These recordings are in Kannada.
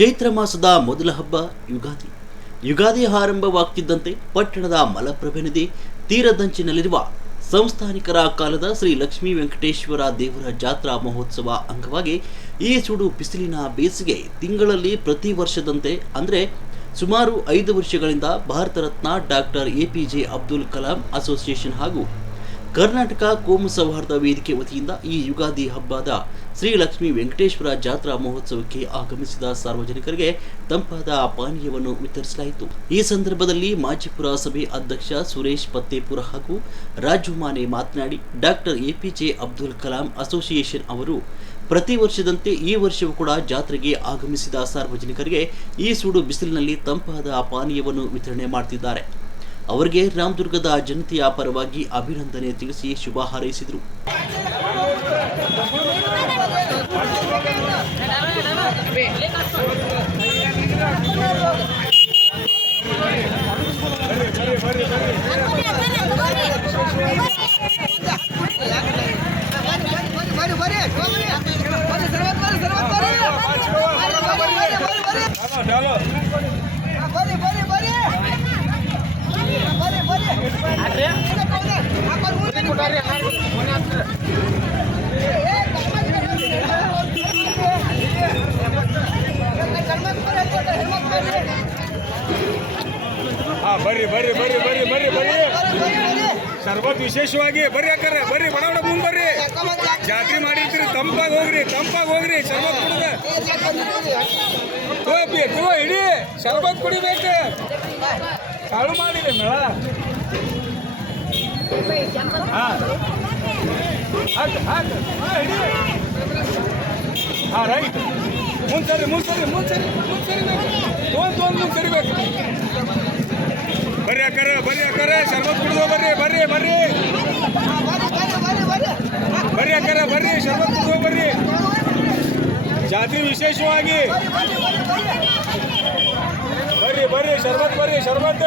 ಚೈತ್ರ ಮಾಸದ ಮೊದಲ ಹಬ್ಬ ಯುಗಾದಿ. ಯುಗಾದಿ ಆರಂಭವಾಗ್ತಿದ್ದಂತೆ ಪಟ್ಟಣದ ಮಲಪ್ರಭೆ ನದಿ ತೀರದಂಚಿನಲ್ಲಿರುವ ಸಂಸ್ಥಾನಿಕರ ಕಾಲದ ಶ್ರೀ ಲಕ್ಷ್ಮೀ ವೆಂಕಟೇಶ್ವರ ದೇವರ ಜಾತ್ರಾ ಮಹೋತ್ಸವ ಅಂಗವಾಗಿ ಈ ಸುಡು ಬಿಸಿಲಿನ ಬೇಸಿಗೆ ತಿಂಗಳಲ್ಲಿ ಪ್ರತಿ ವರ್ಷದಂತೆ ಅಂದರೆ ಸುಮಾರು ಐದು ವರ್ಷಗಳಿಂದ Bharat Ratna doctor A P J Abdul Kalam association ಹಾಗೂ ಕರ್ನಾಟಕ ಕೋಮು ಸೌಹಾರ್ದ ವೇದಿಕೆ ವತಿಯಿಂದ ಈ ಯುಗಾದಿ ಹಬ್ಬದ ಶ್ರೀ ಲಕ್ಷ್ಮೀ ವೆಂಕಟೇಶ್ವರ ಜಾತ್ರಾ ಮಹೋತ್ಸವಕ್ಕೆ ಆಗಮಿಸಿದ ಸಾರ್ವಜನಿಕರಿಗೆ ತಂಪಾದ ಪಾನೀಯವನ್ನು ವಿತರಿಸಲಾಯಿತು. ಈ ಸಂದರ್ಭದಲ್ಲಿ ಮಾಜಿ ಪುರಸಭೆ ಅಧ್ಯಕ್ಷ ಸುರೇಶ್ ಪತ್ತೇಪುರ ಹಾಗೂ ರಾಜು ಮಾನೆ ಮಾತನಾಡಿ, doctor APJ Abdul Kalam association ಅವರು ಪ್ರತಿ ವರ್ಷದಂತೆ ಈ ವರ್ಷವೂ ಕೂಡ ಜಾತ್ರೆಗೆ ಆಗಮಿಸಿದ ಸಾರ್ವಜನಿಕರಿಗೆ ಈ ಸುಡು ಬಿಸಿಲಿನಲ್ಲಿ ತಂಪಾದ ಪಾನೀಯವನ್ನು ವಿತರಣೆ ಮಾಡ್ತಿದ್ದಾರೆ. ಅವರಿಗೆ ರಾಮದುರ್ಗದ ಜನತೆಯ ಪರವಾಗಿ ಅಭಿನಂದನೆ ತಿಳಿಸಿ ಶುಭ ಹಾರೈಸಿದರು बरे ಬರ್ರಿ ಬರ್ರಿ ಬರ್ರಿ ಬರ್ರಿ ಬರ್ರಿ ಬರ್ರಿ. ಸರ್ವತ್ ವಿಶೇಷವಾಗಿ ಬರ್ರಿ ಅಕ್ಕಾರ, ಬರ್ರಿ ಬಡವಣ ಮುಂದೆ ಬರ್ರಿ. ಜಾತ್ರೆ ಮಾಡಿರ್ತೀರಿ, ತಂಪಾಗಿ ಹೋಗ್ರಿ ತಂಪಾಗಿ ಹೋಗ್ರಿ ಶರ್ಬತ್ ಕುಡಿದ. ಬಿ ಹಿಡಿ ಶರ್ಬತ್ ಕುಡಿಬೇಕು. ಕಾಳು ಮಾಡಿರಿ ಮೇಳ. ಹಾ ರೈಟ್ ಮುಂದ್ ಸರಿ ಮುಂದ್ ಸರಿ ಮುಂದ್ ಸರಿ ಮುಂದ್ ಸರಿಬೇಕು ತೊಗೊಂಡ್ ತೊಗೊಂಡ್ ಮುಂದ್ ಸರಿಬೇಕು ಬರ್ರಿ ಅಕ್ಕರ ಬರ್ರಿ ಅಕ್ಕಾರ ಶರ್ಬತ್ ಕುಡಿದು ಬರ್ರಿ ಬರ್ರಿ ಬರ್ರಿ ಬರ್ರಿ ಅಕ್ಕರ ಬರ್ರಿ ಶರ್ಬತ್ ಕುಡಿದು ಬರ್ರಿ ಜಾತಿ ವಿಶೇಷವಾಗಿ ಬರ್ರಿ ಬರ್ರಿ ಶರ್ಬತ್ ಬರ್ರಿ ಶರ್ಬತ್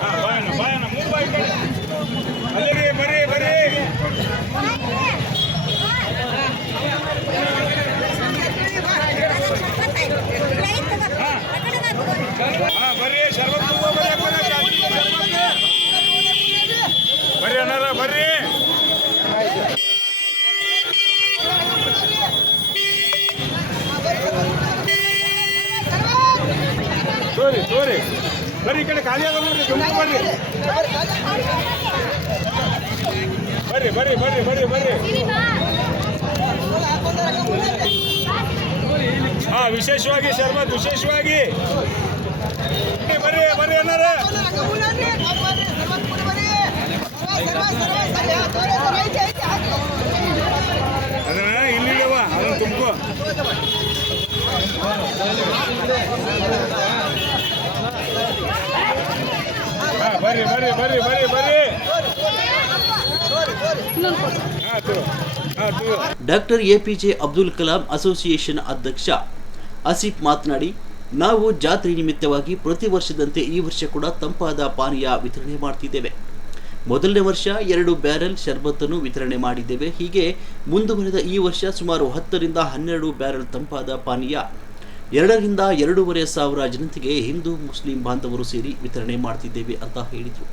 ಹಾ ಬಾಯಣ್ಣ ಬಾಯಣ್ಣ ಮೂರು ಬಾಯಿ ಕಡೆ ಅಲ್ಲರಿ ಬರ್ರಿ ಬರ್ರಿ ಹಾ ಬರ್ರಿ ಶರ್ಬತ್ ಕುಡಿದು ಬರ್ರಿ ಅಕ್ಕಾರ ಜಾತ್ರೆ ಶರ್ಬತ್ ಬರ್ರಿ ಅಣ್ಣಾರ ಬರ್ರಿ ತೋರಿ ತೋರಿ. ಬರ್ರಿ ಈ ಕಡೆ ಖಾಲಿ ಅದ ನೋಡ್ರಿ ತುಂಬ ಬರ್ರಿ. ಬರ್ರಿ ಬರ್ರಿ ಬರ್ರಿ ಬರ್ರಿ ಬರ್ರಿ. ಹಾ, ವಿಶೇಷವಾಗಿ ಶರ್ಮಾ ವಿಶೇಷವಾಗಿ. ಬರ್ರಿ ಬರ್ರಿ ಅನ್ನಾರ ಅದನ್ನ ಇಲ್ಲಿಲ್ಲವ ತುಂಬ್ಕೋ ಹಾ ಬರ್ರಿ ಬರ್ರಿ ಬರ್ರಿ ಬರ್ರಿ ಬರ್ರಿ. Doctor APJ Abdul Kalam association ಅಧ್ಯಕ್ಷ. ಆಸಿಫ್ ಮಾತನಾಡಿ, ನಾವು ಜಾತ್ರೆ ನಿಮಿತ್ತವಾಗಿ ಪ್ರತಿ ವರ್ಷದಂತೆ ಈ ವರ್ಷ ಕೂಡ ತಂಪಾದ ಪಾನೀಯ ವಿತರಣೆ ಮಾಡ್ತಿದ್ದೇವೆ. ಮೊದಲನೇ ವರ್ಷ ಎರಡು ಬ್ಯಾರೆಲ್ ಶರ್ಬತ್ತನ್ನು ವಿತರಣೆ ಮಾಡಿದ್ದೇವೆ. ಹೀಗೆ ಮುಂದುವರೆದ ಈ ವರ್ಷ ಸುಮಾರು ಹತ್ತರಿಂದ ಹನ್ನೆರಡು ಬ್ಯಾರೆಲ್ ತಂಪಾದ ಪಾನೀಯ ಎರಡರಿಂದ ಎರಡೂವರೆ ಸಾವಿರ ಜನತೆಗೆ ಹಿಂದೂ ಮುಸ್ಲಿಂ ಬಾಂಧವರು ಸೇರಿ ವಿತರಣೆ ಮಾಡ್ತಿದ್ದೇವೆ ಅಂತ ಹೇಳಿದರು.